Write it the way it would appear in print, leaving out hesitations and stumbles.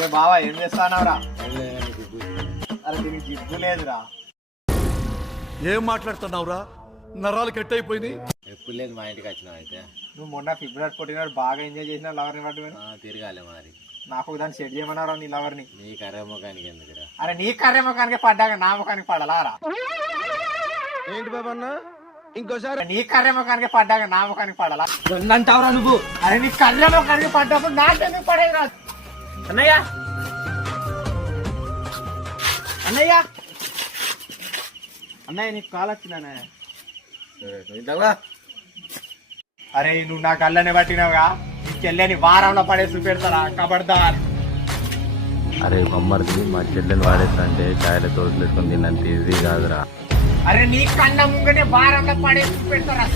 అరే బావా ఏం చేస్తానవరా? అరే దీనికి జిగ్గు లేదురా. ఏం మాట్లాడుతున్నావురా? నరాలు కట్ అయిపోయింది. ఎప్పుడు లేదు మా ఇంటికి వచ్చినావు అయితే. నువ్వు మొన్న ఫిబ్రవరి 14 బాగా ఎంజాయ్ చేసిన లవర్ని పట్టుకొని తిరగాలి మరి. నాకు దాన్ని సెట్ చేయమన్నారా నీ లవర్ని? నీ కర్ర ముఖానికి ఎందుకురా? అరే నీ కర్రె ముఖానికి పడ్డాక నా ముఖానికి పడాలారా? ఏంటి బాబన్న ఇంకోసారి? నీ కర్రె ముఖానికి పడ్డాక నా ముఖానికి పడాలా అంటావురా నువ్వు? అరే నీ కర్రె ముఖానికి పడ్డప్పుడు నాకెందుకు పడేది రా? అన్నయ్య అన్నయ్య అన్నయ్య నీకు కాల్ వచ్చిందనే. అరే నువ్వు నా కళ్ళనే పట్టినావుగా, నీకు చెల్లెని వారంలో పడేసి పెడతారా కబడ్దార్. అరే బొమ్మర్ది మా చెల్లెని వాడేస్తుంటే ఛాయలు తోడులేసుకొని తిన్నంత ఈజీ కాదురా. అరే నీ కళ్ళ ముంగనే వారంలో పడేసి పెడతారా?